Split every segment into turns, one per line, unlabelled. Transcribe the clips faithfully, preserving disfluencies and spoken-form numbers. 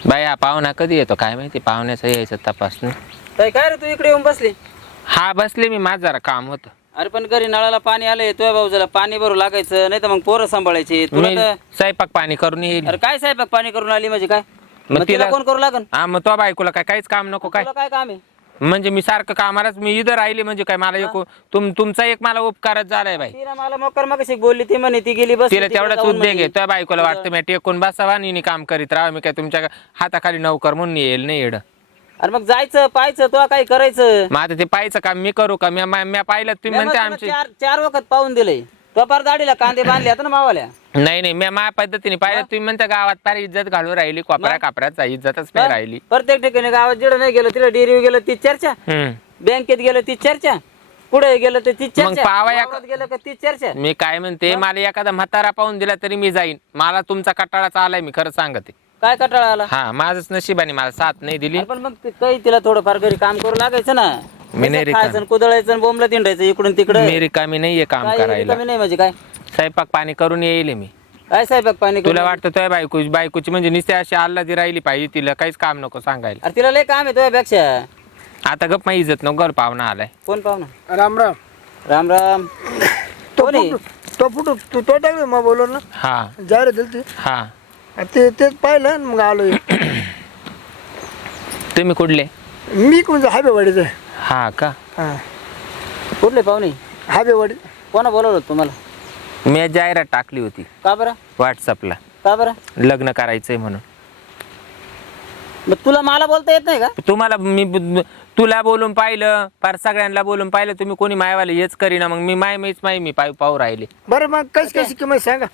बाई हा पाहुणा कधी येतो काय माहिती, पाहुण्याचं यायचं तपास नाही.
काय काय रे तू इकडे येऊन बसली?
हा बसले मी, माझं जरा काम होतं.
अरे पण घरी नळाला पाणी आलंय, तुझ्या भाऊजाला पाणी भरू लागायचं, नाही तर मग पोरं सांभाळायची तुला
मी
तर.
स्वयंपाक पाणी करून येईल.
अरे काय स्वयंपाक पाणी करून आली म्हणजे काय?
मग
मग तिला
तिला-
कोण करू लागन?
हा मग तो बायकोला काय काहीच काम नको काय?
तुला काय काम आहे?
म्हणजे मी सारखं कामालाच मी इथं राहिले म्हणजे काय मला एक तुम तुमचा एक मला उपकारच झालाय बाई.
तिला मला मोकर मग कशी बोलली ती म्हणे ती गेली बस.
तिला तेवढाच उद्योग आहे. त्या बायकोला वाटतं मी टेकून बसावा आणि काम करीत राहा, मी काय तुमच्या हाताखाली नौकर म्हणून येईल नाही येड.
अरे मग जायचं पाहायचं तुला काय करायचं?
मग आता ते पाहायचं काम मी करू का? मी मी पाहिलं तुम्ही म्हणते आमची.
चार चार वखत पाहून दिलंय तो पार दाढीला कांदे बांधले आता ना मावाल्या.
नाही नाही मी माझ्या पद्धतीने पाहिलं, तुम्ही म्हणता गावात फार इज्जत घालून राहिली, कोपऱ्या कापऱ्याचा इज्जतच नाही राहिली.
प्रत्येक ठिकाणी गावात जिडं नाही गेलं तिला डेअरी गेलं ती चर्चा,
हम्म
बँकेत गेलं ती चर्चा, पुढे गेलं तर ती चर्चा,
पावा या-
वावरात गेलं का ती चर्चा.
मी काय म्हणते, मला एखादा म्हातारा पाहून दिला तरी मी जाईन. मला तुमचा कटाळाच आलाय, मी खरं सांगते.
काय कटाळा आला?
हा माझंच नशिबाने मला साथ नाही दिली.
अरे पण मग ते काही तिला थोडंफार घरी काम करू लागायचं ना.
मी नाही रिकामी.
खायचं कुदळायचं बोंबला तिंडायचं इकडून तिकडे.
मी रिकामी नाहीये काम करायला.
नाही म्हणजे काय?
स्वयंपाक पाणी करून येईल मी.
काय स्वयंपाक पाणी करू?
तुला वाटतं तुझ्या बायको बायकोची म्हणजे नुसते अशी आल्लादी राहिली पाहिजे, तिला काहीच काम नको सांगायला.
अरे तिला लय काम आहे तुझ्यापेक्षा.
आता गप माझी इज्जत नको, घर पाहुणा आलाय.
कोण पाहुणा?
राम राम.
राम राम.
तो
कोण आहे?
फुटू तो फुटू तू तो टाकलं मग बोललो ना,
हा
जाहिरात दिली
हा
ती ते तेच पाहिलं आणि मग आलो.
तुम्ही कुठले?
मी कोणतं हाबेवाडीचं आहे.
हा का?
हां
कुठले पाहुणे?
हाबेवाडी.
कोणा बोलवलं होतं तुम्हाला?
मी जाहिरात टाकली होती
का बरं?
व्हॉट्सअपला,
का बरं?
लग्न करायचंय म्हणून.
मग तुला मला बोलता येत नाही का?
तुम्हाला मी तुला बोलून पाहिलं, फार सगळ्यांना बोलून पाहिलं, तुम्ही कोणी मायवाले हेच करीना. मग मी माय मीच माय मी पाय पाहू राहिले.
बरं मग कशी कशी किंमत सांगा.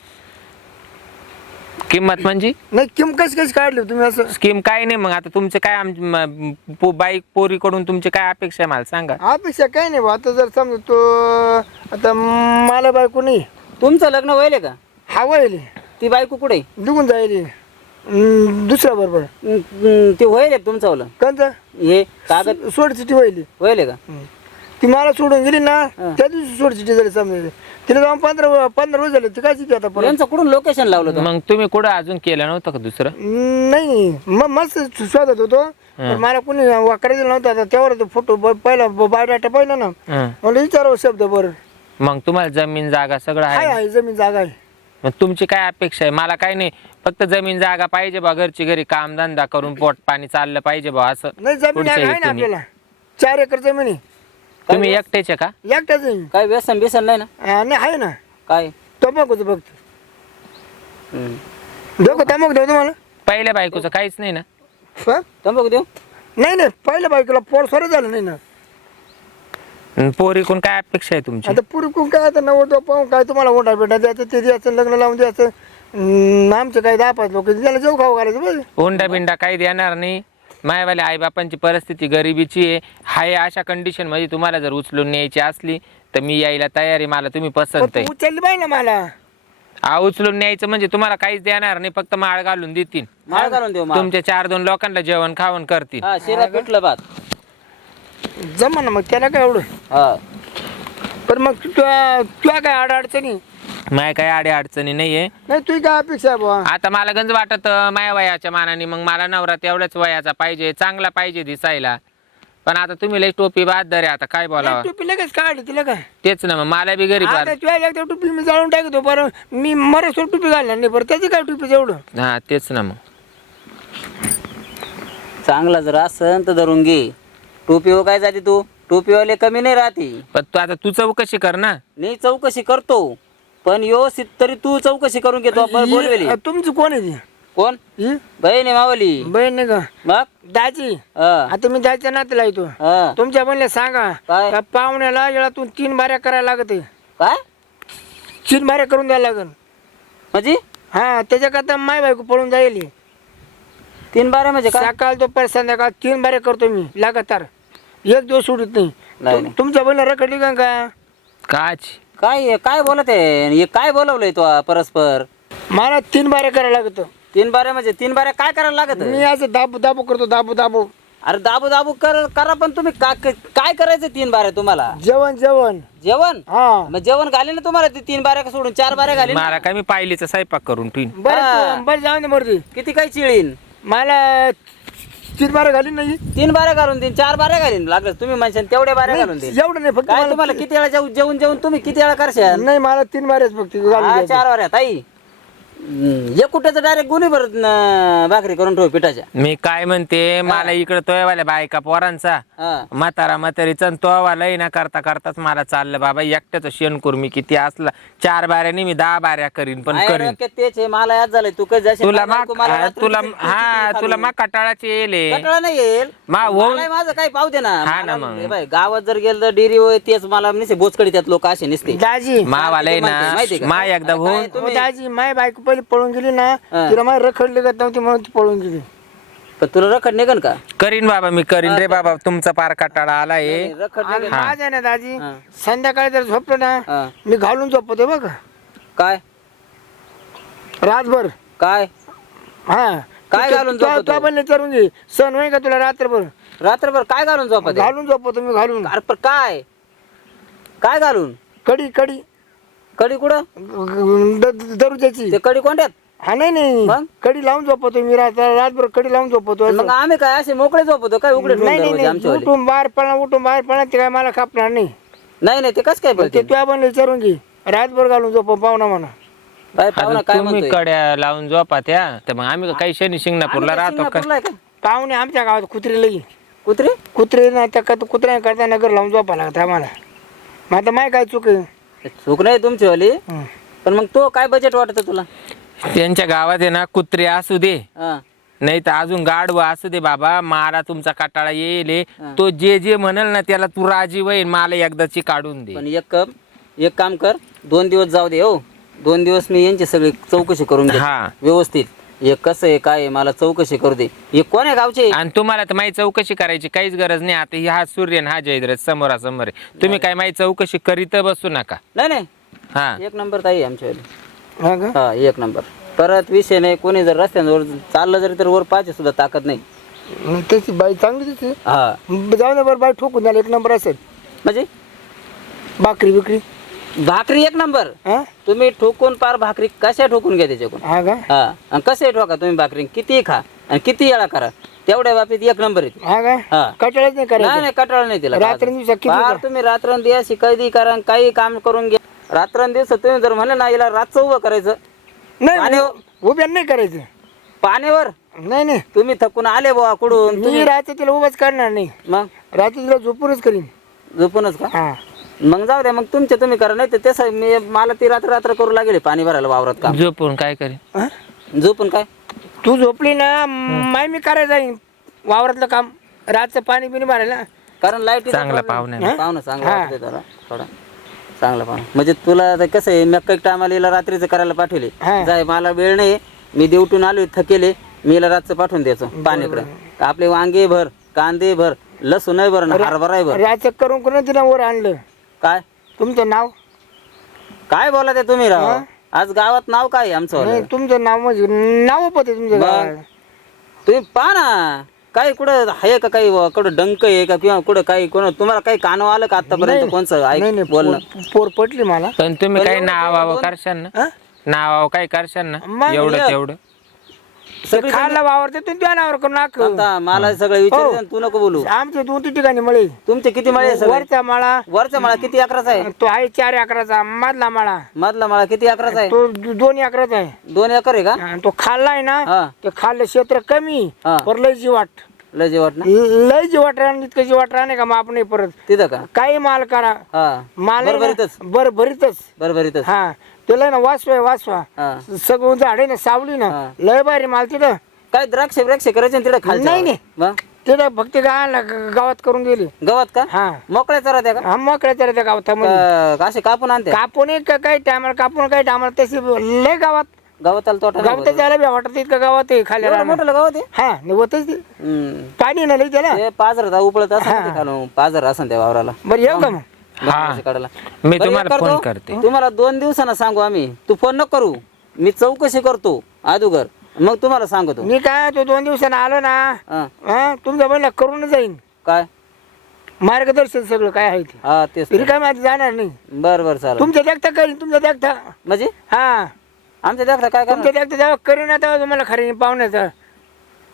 किंमत म्हणजे
नाही किंमत कशी कशी काढली तुम्ही असं?
स्कीम काय नाही. मग आता तुमचे काय आम बाईक पोरीकडून तुमची काय अपेक्षा आहे मला सांगा.
अपेक्षा काही नाही बा. आता जर समजा तो आता मला बायको नाही,
तुमचं लग्न व्हायले का?
हवा येईल
ती बायको कुठे?
निघून जाईल दुसऱ्या बरोबर.
ते व्हायले तुमचं वालं?
कोणतं?
हे कागद
सोड सिटी व्हायली.
व्हायले का?
ती मला सोडून गेली ना, त्या दिवशी सोड सिटी झाली समजा. तिला जाऊन पंधरा पंधरा रोज झाले. ती काय शिकते आता परत?
यांचं कुठून लोकेशन लावलं होतं?
मग तुम्ही कुठं अजून केलं नव्हतं का दुसरं?
नाही मग मस्त शोधत होतो, पण मला कोणी करायचं नव्हतं. आता तेवढा तो फोटो पहिला बायोडाटा पाहिला ना,
हं.
मला विचारावं शब्द बरं.
मग तुम्हाला जमीन जागा सगळं
आहे
आहे?
आहे जमीन जागा आहे.
मग तुमची काय अपेक्षा आहे? मला काही नाही, फक्त जमीन जागा पाहिजे बा, घरची घरी काम धंदा करून पोट पाणी चाललं पाहिजे बा, असं.
नाही जमीन
पुढच्या
आहे ना
हेतूने.
आपल्याला, चार एकर जमीन आहे.
तुम्ही एकटेचे का?
एकट्याच आहे.
काय व्यसन बिसन नाही ना?
हा, नाही आहे ना.
काय?
तंबाखूचं फक्त.
हम्म.
देखो तंबाखू देऊ तुम्हाला.
पहिल्या बायकोचं काहीच नाही ना?
हा?
तंबाखू देऊ?
नाही नाही पहिल्या बायकोला पोर सोर झालं नाही ना.
अन पोरीकडून काय अपेक्षा आहे तुमची?
आता पुरी कोण काय आता नव्वद पाहून काय तुम्हाला ओढा भेटा द्यायचं, ते द्यायचं, लग्न लावून द्यायचं. हम्म, आमचं काय दहा पाच लोक त्याला जेव खाऊ घालायचं बस.
हुंडा बिंडा काही देणार नाही. मायवाले आईबापांची परिस्थिती गरिबीची आहे. हाय अशा कंडिशन मध्ये तुम्हाला जर उचलून न्यायची असली तर मी यायला तयार आहे. मला तुम्ही
पण
पसंत
तू
आहे.
उचलली पाहिजे ना मला.
आ उचलून न्यायचं म्हणजे तुम्हाला काहीच देणार नाही, फक्त माळ घालून देतील.
माळ घालून देऊ माळ.
तुमच्या चार दोन लोकांना जेवण खावण करतील.
हा शिरा पिठलं भात.
जमा ना मग त्याला काय एवढं.
हा
पण मग तुला तुला काय आड अडचणी
माय काही आडे अडचणी नाहीये.
नाही, तुझी काय अपेक्षा आहे बुवा?
आता मला गंज वाटत माया वयाच्या मानाने मग मला नवरा तेवढ्याच वयाचा पाहिजे, चांगला पाहिजे दिसायला. पण आता तुम्ही लई टोपी बाद आहे, आता काय बोलावं.
टोपी लगेच काढली तिला काय.
तेच ना, मग मला बी गरीब
आता तुला एकदा टोपी मी जाळून टाकतो, बरं मी मरसोड टोपी घालणार नाही, बरं त्याची काय टोपी एवढं.
हा तेच ना. मग
चांगला जर असन तर धरून घे. टोपी हो काय जाते तू? टोपीवाले कमी नाही राहते.
पण तू आता तू चौकशी कर ना.
मी चौकशी करतो, पण व्यवस्थित तरी तू चौकशी करून घेतो. आपण बोलवेली
ही- तुमची कोण आहे ती?
कोण?
ही?
बहीण आहे मावली.
बहीण नाही का?
मग
दाजी.
हा
आता मी दाजीच्या नातीला येतो.
हा.
तुमच्या बहिणीला सांगा
काय?
का पाहुण्याला येळातून तीन बाऱ्या करायला लागत.
काय
तीन बाऱ्या करून द्यायला लागल.
म्हणजे?
हा त्याच्याकरता माय बायको पळून जाईल.
तीन बारा म्हणजे काय?
सकाळ दुपार संध्याकाळ तीन बाऱ्या करतो मी लगातार, एक दिवस सोडित नाही.
नाही,
तुम-
नाही.
तुमच्या बहिणीला रखडली का का?
काच
काय आहे? काय बोलत आहे? हे काय बोलवलंय तो परस्पर?
मला तीन बाऱ्या करायला लागत.
तीन बाऱ्या म्हणजे तीन बाऱ्या काय करायला लागत?
मी असं दाबू दाबू करतो, दाबू दाबू.
अरे दाबू दाबू कर करा, पण तुम्ही का- काय करायचं तीन बाऱ्या तुम्हाला?
जेवण जेवण.
जेवण?
हा
मग जेवण घाले ना तुम्हाला ते तीन बाऱ्या सोडून चार बाऱ्या घाले ना?
मला काय मी पाहिलीचा स्वयंपाक करून ठेवीन.
हा.
बरं बरं जाऊन दे मर्दी.
किती काय चिळीन?
मला तीन बारा घाली नाही
तीन बारे घालून देईन, चार बारे घालीन लागलं तुम्ही म्हणशाल तेवढे बारे घालून देईन.
एवढं नाही फक्त
काय
मला-
तुम्हाला किती वेळा जेवून जेवून जेवून तुम्ही किती वेळा करशाल?
नाही मला तीन बारेच फक्त घालून
हा,
द्यायचे.
चार वाऱ्या ताई एक कुठ्याचं डायरेक्ट गुन्हे भरत न- भाकरी करून ठेव पिठाच्या.
मी काय म्हणते मला इकडे तोयवाल्या बायका पोरांचा
हा
म्हातारा म्हातारीचा तोवालाही ना करता करताच मला चाललं बाबा एकट्याचं शेण मी किती असला चार बाऱ्यानी मी दहा बाऱ्या करीन पण
माझ्या
करीन
डोक्यात तेच आहे, मला याद झालंय तू कधी जाशील
तुला
मला
मा
नको, मला
हा,
रात्री
तुला
किती-
हा
किती
तुला
खाली.
मा कटाळाची येले
कंटाळा नाही येईल
मा होऊन-
मला माझं काही पाहू दे ना.
हा ना
मला-
मग.
हे बाय गावात जर गेलं तर डेअरी होय तेच मला निसे बोचकडी त्यात लोक असे निसते.
दाजी
मावालाय ना
माहिती का?
मा एकदा
आता
होऊन
काय तुम्ही-
हो, दाजी माय बायको पहिली पळून गेली ना
हा.
तिला माय रखडली गत नव्हती म्हणून ती पळून गेली.
पण तुला रखड निघन का?
करीन बाबा मी करीन रे बाबा तुमचा पार कटाळा आलाय
नाही, रखड
आणि
निघन.
माझं आहे ना दाजी
हा.
संध्याकाळी जर झोपलो ना
हा.
मी घालून झोपतो बघ
काय
रातभर.
काय
हा
काय घालून
तो
झोपतो?
पण विचारून घे सण होईल का तुला रात्रभर
रात्रभर काय घालून झोपत आहे?
घालून झोपतो मी घालून
अरे पण काय काय घालून?
कडी कडी
कडी कुठं?
द- दरुजाची
ते कडी कोणत्यात?
हा नाही नाही
मग?
कडी लावून झोपतो मी रात रातभर कडी लावून झोपतो असं.
मग आम्ही काय असे मोकळे झोपतो काय उघडे ठेवून
नाही नाही
दरवाजे
नाही
आमच्यावाले?
उठून बाहेर पडणार उठून बाहेर पडणार ते काय मला कापणार नाही
नाही नाही ते कसं काय
ते
बोलते?
तुझ्या पण विचारून घे रातभर घालून झोप पाहुणा म्हणा.
काय पाहुणा काय
तुम्ही
म्हणतोय?
कड्या लावून झोपा त्या तर मग आम्ही काही शनी शिंगणापूरला
आम्ही
राहतो का
सिंगापूरला आहे का?
पाहुणे आमच्या गावात कुत्रे लई
कुत्रे
कुत्रे ना त्या कुत्र्या करता नगर लावून झोपा लागत आम्हाला. मग आता माय काय चूक आहे.
चूक नाही तुमचीवाली,
हं.
पण मग तो काय बजेट वाटत तुला?
त्यांच्या गावात आहे ना कुत्रे असू दे
हा.
नाही तर अजून गाडवा असू दे बाबा मला तुमचा कटाळा येईल तो जे जे म्हणेल ना त्याला तू राजी होईल मला एकदाची काढून दे
पण एक कप एक काम कर, दोन दिवस जाऊ दे हो. दोन दिवस मी यांची सगळी चौकशी करून घे
हा
व्यवस्थित. हे कसं आहे काय आहे मला चौकशी करू दे. हे कोण आहे गावचे?
आणि तुम्हाला तर माझी चौकशी करायची काहीच गरज नाही आता हा सूर्य आणि हा जयद्रथ समोरासमोर आहे तुम्ही काय माझी चौकशी करीत बसू नका
नाही नाही
हा
एक नंबर ताई आहे आमच्यावाली.
हा का?
हा एक नंबर. परत विषय नाही, कोणी जर रस्त्यांवर चाललं जरी तर वर पाहायची सुद्धा ताकद नाही.
मग त्याची बाई चांगली दिसते.
हा
जाऊ दे बरं बाई ठोकून द्याल एक नंबर असेल.
म्हणजे
भाकरी बिकरी
भाकरी एक नंबर.
हा
तुम्ही ठोकून पार भाकरी कशा ठोकून घ्या त्याच्याकडून.
हा का
हा आणि कसे ठोका तुम्ही भाकरी किती खा आणि किती वेळा करा तेवढ्या बाबतीत एक नंबर येते.
हा का
हा
कटाळच नाही
नाही
करायचं.
नाही कटाळा नाही तिला.
रात्रंदिवसा किती
फार
जा-
तुम्ही रात्रंदिवस कधी करा काही काम करून घ्या. रात्रंदिवस तुम्ही जर म्हणले ना हिला रातचं उभं करायचं
नाही
पाण्यावर-
उभ्या नाही करायचं.
पाण्यावर
नाही नाही
तुम्ही थकून आले बुवा कुठून
मी
तुम्ही
रात्री तिला उभाच करणार नाही.
मग
रात्री तिला झोपूनच करीन.
झोपूनच का?
हा
मग जाऊ द्या मग तुमचे तुम्ही करा. नाही तर तसं मी मला ती रात्र रात्र करू लागेल पाणी भरायला वावरात काम.
झोपून काय करेन
हा?
झोपून काय
तू झोपली ना माय मी करायला जाईन वावरातलं काम रातचं पाणी बिणी भरायला.
कारण लाईट
चांगला पाहुणा आहे.
पाहुणा चांगला वाटतंय जरा थोडा चांगला पाहुणा. म्हणजे तुला आता कसं आहे मी काही टायमाला हिला रात्रीचं करायला पाठवले
हा.
जाय मला वेळ नाही मी देवटून आलो थकेले मी हिला रातचं पाठवून द्यायचो पाण्याकडे. आपले वांगे भर कांदे भर लसूण आहे भर हरभरा भर.
रातचं करून करून तिला वर आणलं.
काय
तुमचं नाव
काय बोला ते तुम्ही राव आज गावात नाव काय आहे आमचं
नाही
वालं?
तुमचं नाव म्हणजे नाव पते तुमचं
मग?
गावात.
तुम्ही पहा ना काही कुठं आहे का काही कुठं डंक आहे का किंवा कुठं काही कोण तुम्हाला काही कानव आलं का आतापर्यंत कोणचं
नाही
ऐक
नाही
बोलणं
पोर पोर पटली मला.
पण तुम्ही
पण
काही
एवढं
नावावं
दोन-
करशाल ना
हा?
नावावं काय करशाल ना
मग
एवढं
एक.
तेवढं
ते खायला वावरते तुम्ही त्या नावावर करून नाक.
आता मला सगळं
हो.
विचार तू नको बोलू.
आमचे दोन तीन ठिकाणी मळे.
तुमचे किती मळे आहे सगळे?
वरचा माळा
वरचा माळा किती अकराचा आहे?
तो आहे चार अकराचा. मधला माळा
मधला माळा किती अकराचा आहे?
तो दो- दोन अकराचा आहे.
दोन एकर आहे का?
आणि तो खाल्लाय ना
हा
ते खाल्लं क्षेत्र कमी
हा.
पर लय जीवाट
लय जेवट ना
लय जीवाट राहणार इतकं जीवाट राहणे का माप नाही परत.
तिथं का?
काही माल करा
हा
माल आहे ना,
बरोबरीतच
बरभरीतच.
बरोबरीतच
हा त्याला ना वाचवाय वाचवा
हा
सगळं झाडे ना सावली ना
हा.
लय भारी माल तिथं.
काय द्राक्ष ब्रक्ष करायचे ना तिकडे खाली?
नाही, नाही.
मग
तिथं फक्त गावाला गावात करून गेली.
गवत का?
हा
मोकळ्या चरा त्या का?
हा मोकळ्या तर त्या गावात
का- असे कापून आणते
कापून एक का काही टायमाला कापून काही टायमाला तशी लय गावात
गवताला तोटा नाही
गावात त्याला बी वाटत इतकं गावात आहे खाली
एवढं
राहणं.
मोठं गवत आहे?
हा नाही होतच ते
हम्म.
पाणी ना लई त्याला.
ते पाजर उपळत असं खालून पाजर असं त्या वावराला
बरं येऊ का मग.
हा
काढायला
मी
बरं, एक
तुम्हाला फोन
करतो.
करते
तुम्हाला दोन दिवसांना सांगू आम्ही. तू फोन नको करू मी चौकशी करतो अगोदर मग तुम्हाला सांगतो.
मी काय तो दोन दिवसानं आलो ना
हा.
हा तुमच्या बहिणीला करून जाईन
काय
मार्गदर्शन सगळं काय आहे ते.
हा तेच
तरी काय माझं जाणार नाही.
बर बर चालेल.
तुमच्या देखता करीन तुमच्या देखता.
म्हणजे
हा
आमच्या देखता काय करणार?
तुमच्या देखता जेव्हा करीन ना तेव्हा तुम्हाला खरी पाहुण्याचा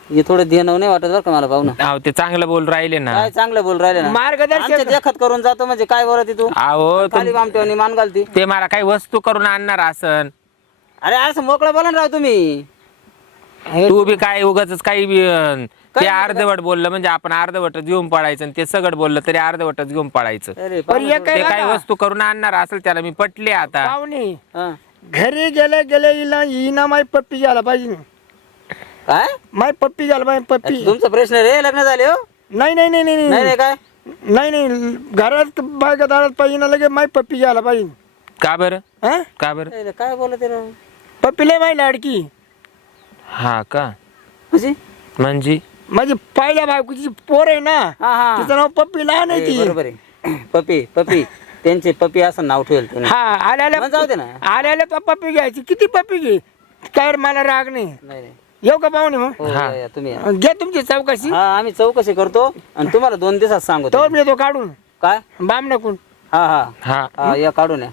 हे थोडं ध्यान नाही वाटत बरं का मला पाहुणं.
अहो ते चांगलं बोल राहिले ना.
काय चांगलं बोल राहिले ना.
मार्गदर्शन
आमच्या देखत करून जातो म्हणजे काय बोलत तू.
अहो
खाली बामट्याने मान घालती.
ते मला काही वस्तू करून आणणार असन.
अरे असं मोकळं बोला ना राव तुम्ही.
तू बी काय उगाच काही बी अं, ते अर्धवट बोललं म्हणजे आपण अर्धवटच घेऊन पडायचं आणि ते सगळं बोललं तरी अर्धवटच घेऊन पडायचं.
अरे
पण
पाहुणं
एक
ते
काय
काही
बघा,
वस्तू करून आणणार असेल त्याला मी पटले आता.
पाहुणे
हा.
घरी गेले गेले हिला हिना माई पप्पी घ्यायला पाहिजे.
काय
माई पप्पी घ्यायला पाहिजे पप्पी.
तुमचा प्रश्न रे लग्न झाले हो.
नाही नाही नाही नाही
नाही
नाही
नाही काय
नाही नाही घरात बायका दारात पाहिजे ना लगे माई पप्पी घ्यायला पाहिजे.
का बरं
हा
का बरं
अरे, काय बोलत आहे राव.
पप्पी लय माई लाडकी.
हा का
म्हणजे
म्हणजे
माझी पहिल्या बायकोची पोर आहे ना
हा हा
तिचं नाव पप्पी लहान आहे
ए,
ती.
बरोबर आहे. पपी पपी त्यांचे पपी असं नाव ठेवेल त्याने.
हा आल्याला
मग जाऊ दे ना.
आल्याला तो पप्पी घ्यायची किती पप्पी घे काय रे, मला राग नाही.
नाही नाही
येऊ का पाहुणे मग
हो, या, या, तुम्ही या.
घ्या तुमची चौकशी
हा आम्ही चौकशी करतो आणि तुम्हाला दोन दिवसात सांगतो.
तो मी येतो काढून
काय
बाम नकून.
हा हा
हा
हा या काढून या.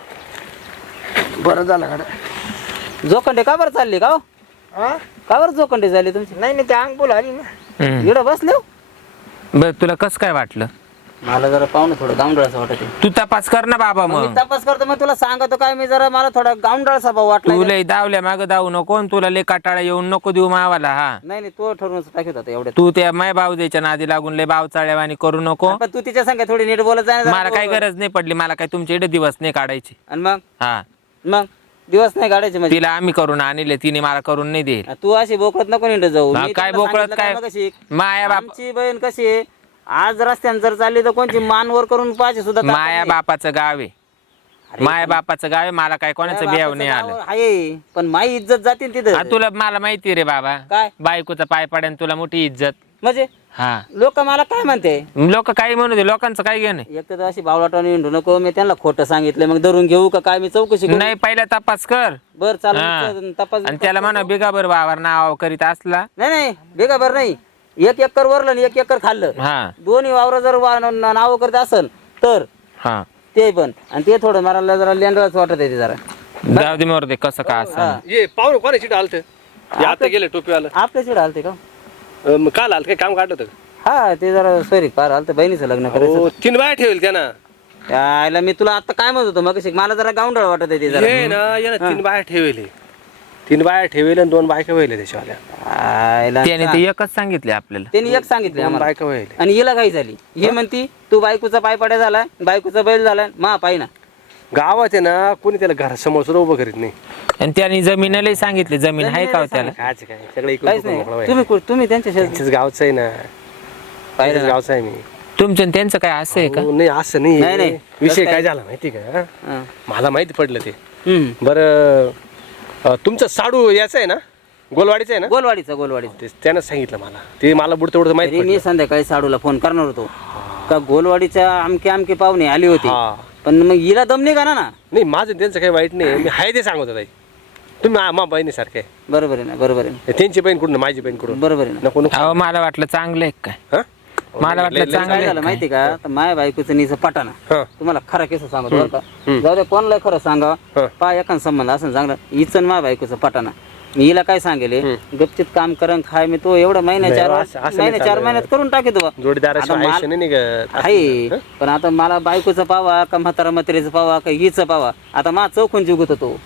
बरं झालं काढ.
जोखंडे का बरं चालली का हो?
हा
का बरं जोखंडे झाली तुमची.
नाही नाही ते अंग बोल आली ना.
हम्म.
इकडं बसले हो?
बर तुला कस काय वाटलं.
मला जरा पाहुणं थोडं गावंडाळाचं वाटत आहे.
तू तपास कर ना बाबा.
मग मी
मग
तपास करतो मग तुला सांगतो काय मी जरा मला थोडा गावंडाळाचा भाव वाटला.
तू लय दावल्या माग धावू नको आणि तुला लय काटाळा येऊन नको देऊ मावाला. हा
नाही नाही तो ठरवून टाकत होता एवढ्यात.
तू त्या माय बावदेच्या नादी लागून लय बाव चाळ्यावानी करू नको.
पण तू तिच्या संग थोडी नीट बोलत जाय ना जरा.
मला काही गरज नाही पडली. मला काही तुमच्या इकडे दिवस नाही काढायची.
आणि मग
हा
मग दिवस नाही काढायचे म्हणजे
तिला आम्ही करून आणले तिने मला करून नाही दे.
तू अशी बोकळत नको नीट जाऊ.
हा,
मी
काय
तुला
बोकळत
सांगितलं
काय?
मगाशी.
माया बाप
आमची बहीण कशी आहे आज रस्त्याने जर चालली तर कोणची मान वर करून पाहिजे सुद्धा ताकद
माया
नाही.
बापाचं गाव आहे. माया बापाचं गाव आहे. मला काय कोणाचं
बापाचं
बियाव नाही
नाव
आलं.
आहे पण माई इज्जत जाते ना
हा,
तिथं.
तुला मला माहिती रे बाबा.
काय
बायकोचा पाय पड्यान तुला मोठी इज्जत.
म्हणजे
हा
लोक मला काय म्हणते
लोक काही म्हणू दे. लोकांचं काही घेणं
एक तर अशी बावलाटाने हिंडू नको. मी त्यांना खोटं सांगितलं मग धरून घेऊ का काय मी चौकशी करू.
नाही. पहिला तपास कर.
बर
हा.
चालू तपास
आणि त्याला म्हणा बिगाबर वावर नाव करीत असला.
नाही नाही बेगा बरं नाही. एक एकर वरलं आणि एक एकर खाल्लं
हा
दोन्ही वावर जर नाव करत असेल तर
हा
ते पण आणि ते थोडं मला जरा लेंडळच वाटत आहे ते जरा.
जाऊ दे मोर दे कसं का असं.
हा.
ये पाहुणे कोणाची आलत आता गेले टोपीवाला.
आपल्या चिड आलते का
अं, काल आलं काय काम काढलं होतं का?
हा ते जरा सोयरी पार आलत बहिणीचं लग्न करायचं.
हो, तीन बाया ठेवेल त्यांना.
त्याला मी तुला आता काय म्हणत होतो मग मला जरा गावंडाळ वाटत आहे ते जरा.
ये ना याला तीन बाया ठेवेल. तीन बाया ठेवेल आणि दोन बायका व्हायला त्याच्यावाल्या.
आयला
त्याने ते एकच सांगितले आपल्याला.
त्यांनी एक सांगितले
दोन
आम्हाला
बायका व्हायला.
आणि हिला काही झाली. ही म्हणती तू बायकोचा पाय पड्या झालाय बायकोचा बैल झालाय मा पाय ना.
गावात आहे ना कोणी त्याला घरासमोर सुद्धा उभं करीत नाही.
आणि त्याने जमीनलाही सांगितले. जमीन आहे का हो त्याला.
कायच काय सगळं इकडून
काहीच
तिकडून मोकळं
नाही.
व्हायला.
तुम्ही कु- तुम्ही त्यांच्या शेजारी
त्यांच्याच गावचं आहे ना.
पाहिलं
त्यांच्याच
ना?
गावचं आहे मी.
तुमचं आणि त्यांचं काय असं आहे का.
हो, नाही असं नाही
नाही, नाही.
विषय
कसं
काय झाला माहिती का
हा.
मला माहिती पडलं ते.
हम्म.
बरं अं, तुमचं साडू याचं आहे ना गोलवाडीचं आहे ना.
गोलवाडीचा गोलवाडीचा
ते त्यानं सांगितलं मला. ते मला बुडतं बुडतं माहिती
तरी मी संध्याकाळी साडूला फोन करणार होतो का गोलवाडीच्या आमके आमके पाहुणे आली होती
हा.
पण मग हिला दम नाही का ना.
नाही माझं त्यांचं काही वाईट नाही. मी हाय ते सांगत होता. तुम्ही मा बहिणीसारखे
बरोबर आहे ना बरोबर आहे ना
त्यांची बहीण कुठून माझी बहीण कुठून
बरोबर आहे ना.
नको नको
अहो मला वाटलं चांगलं आहे काय.
हा?
मला वाटलं
लय- लय-
चांगलं
काय झालं
आहे
माहिती का तर माया बायकोचं नीचं पटाना.
हा.
तुम्हाला खरा केस सांगतो बरं का जाऊ दे कोणाला खरं सांगा
हा.
पा एखादा संबंध असं चांगलं हिचं माया बायकोचं पटाना. मी हिला काय सांगेल गपचित काम करण खाय मी तो एवढं महिन्या
नाही,
चार
असं- असं
महिन्या
नाही
चार
चालत.
महिन्यात करून टाकेतो
जोडीदाराशिवाय
आता माल-
आयुष्य नाही निघत.
आहे पण आता मला बायकोचं पावा का म्हातारा म्हातारीचं पावा का हिचं पावा आता मा चौकून जीव गुत होतो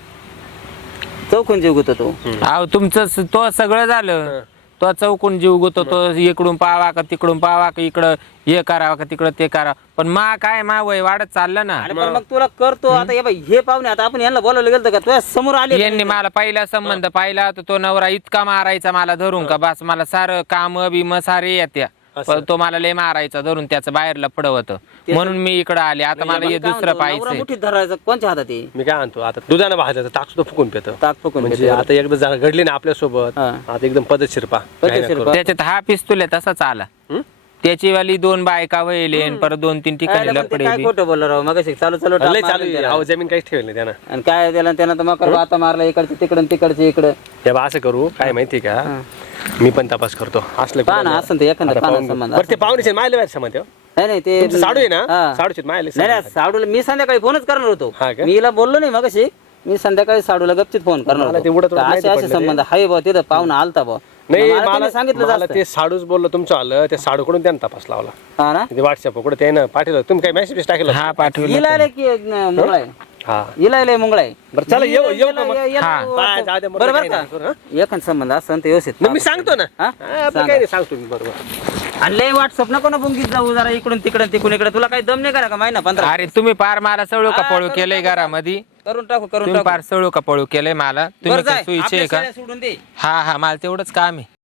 चौकून जीव गुत होतो.
अहो तुमचं स- तो सगळं झालं. तो चौकून जीव गुतो. तो इकडून पावा का तिकडून पावा का इकडं हे करावा का तिकडं ते करावं. पण मा काय मा वय वाढत चाललं ना.
आणि पण मग तुला करतो आता हे बाई हे पाहुणे आता आपण यांना बोलावलं गेलं का तुझ्या समोर आले
यांनी मला पहिला संबंध पाहिला तर तो नवरा इतका मारायचा मला धरून का बस मला सारं काम बिम सारे येत्या. पण तो मला लय मारायचा धरून त्याचं बाहेरला पडवत म्हणून मी इकडं आले. आता मला हे दुसरं पाहिजे.
मुठीत धरायचं कोणच्या हातात आहे
मी काय म्हणतो आता दुधानं भाजायचं ताक सुद्धा फुकून पेतो.
ताक फुकून
म्हणजे
घेते.
आता एकदा जरा घडली ना आपल्या सोबत
हा.
आता एकदम पद्धतशीर पा
पद्धतशीर पहा.
त्याच्यात हा पिस्तूल आहे तसाच आला. त्याची वाली दोन बायका वहिले परत दोन तीन ठिकाणी
काय
लपडे
काय
बी.
खोटं बोलला राव मग चालू चालू टाप
लय
मारलं
चालू
त्याला.
अहो जमीन काहीच ठेवली नाही त्यानं.
आणि काय त्याला त्यानं तर मग आता मारला इकडचे तिकडं तिकडचे इकडं
हे बा असं करू काय माहिती का मी पण तपास करतो असलं
पहा ना असं ते एखादा पाना संबंध
बरं ते पाहुणे मायले बाहेर समज
नाही नाही ते
साडू आहे ना
हा.
साडूचे मायले
नाही नाही साडूला मी संध्याकाळी फोनच करणार होतो.
हा का?
मी हिला बोललो नाही मग मी संध्याकाळी साडूला गपचित फोन करणार
मला ते
होतो
उडत उडत
का असे
माहिती
असे
पडलं ते.
संबंध हाय बा तिथं पाहुणा आलता बा
नाही
मला त्याने
मला
सांगितलं
मला
जास्त.
ते साडूच बोललं तुमचं आलं त्या साडूकडून त्यानं तपास लावला
हा ना
ते व्हॉट्सअप कडे त्यानं पाठवलं तुम्ही काही मेसेज टाकलं
हा पाठवलं
हिला आले की न- मुंगळा आहे
हा
हिला आले मुंगळा आहे
बरं चला येऊ येऊ का मग?
हा.
बाय, जाऊ दे, मग
बरोबर
काही
का
नाही करू, हं?
एकच संबंध असं ते व्यवस्थित
मग मी सांगतो ना
हा?
हा, आपलं
सांगा.
काही नाही सांगतो मी बरोबर
आणि लय व्हॉट्सअप नको ना बुंगीत जाऊ जरा इकडून तिकडे तिकडून इकडे तुला काही दम नाही करा का महिना पंधरा
अरे तुम्ही पार मला सळू का
हा,
पळू
करून
केलंय
टाकू.
घरामध्ये
करून टाकू करून
तुम्ही
टाकू
पार सळू का पळू केलंय मला तुम्ही
बरं
काय
जाय,
सोयीचे आहे
आपल्या
का
शेळ्या सोडून दे
हा हा मला तेवढंच काम आहे